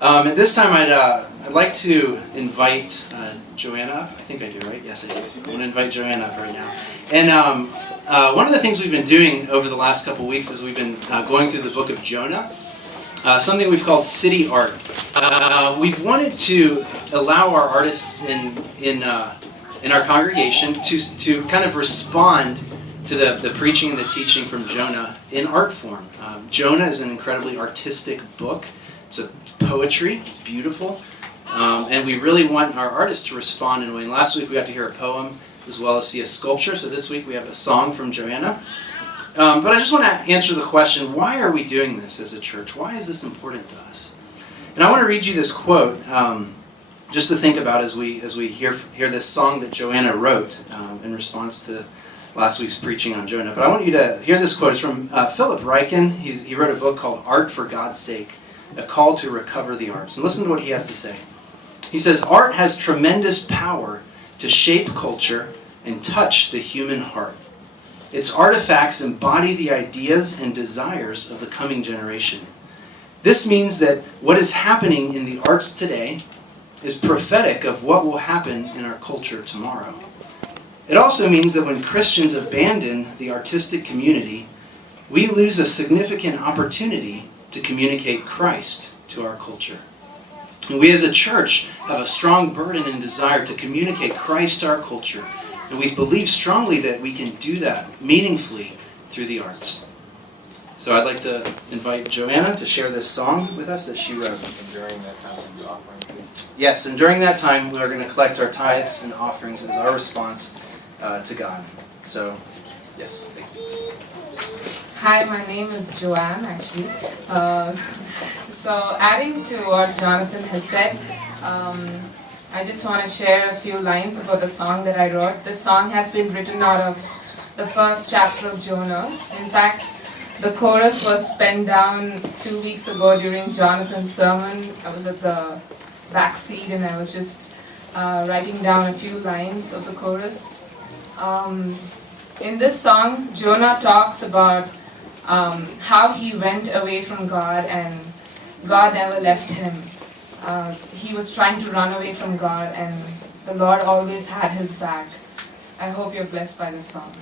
At this time, I'd like to invite Joanna. I think I do, right? Yes, I do. I want to invite Joanna up right now. And one of the things we've been doing over the last couple of weeks is we've been going through the book of Jonah, something we've called city art. We've wanted to allow our artists in our congregation to kind of respond to the preaching and the teaching from Jonah in art form. Jonah is an incredibly artistic book. It's a poetry. It's beautiful. And we really want our artists to respond in a way. And last week we got to hear a poem as well as see a sculpture. So this week we have a song from Joanna. But I just want to answer the question, why are we doing this as a church? Why is this important to us? And I want to read you this quote just to think about as we hear this song that Joanna wrote in response to last week's preaching on Jonah. But I want you to hear this quote. It's from Philip Ryken. He wrote a book called Art for God's Sake, a call to recover the arts. And listen to what he has to say. He says, art has tremendous power to shape culture and touch the human heart. Its artifacts embody the ideas and desires of the coming generation. This means that what is happening in the arts today is prophetic of what will happen in our culture tomorrow. It also means that when Christians abandon the artistic community, we lose a significant opportunity to communicate Christ to our culture. And we as a church have a strong burden and desire to communicate Christ to our culture. And we believe strongly that we can do that meaningfully through the arts. So I'd like to invite Joanna to share this song with us that she wrote. And during that time, we'll be offering. Yes, and during that time, we're going to collect our tithes and offerings as our response to God. So, yes, thank you. Hi, my name is Joanne, actually. So adding to what Jonathan has said, I just want to share a few lines about the song that I wrote. This song has been written out of the first chapter of Jonah. In fact, the chorus was penned down 2 weeks ago during Jonathan's sermon. I was at the back seat and I was just writing down a few lines of the chorus. In this song, Jonah talks about how he went away from God and God never left him. He was trying to run away from God and the Lord always had his back. I hope you're blessed by this song.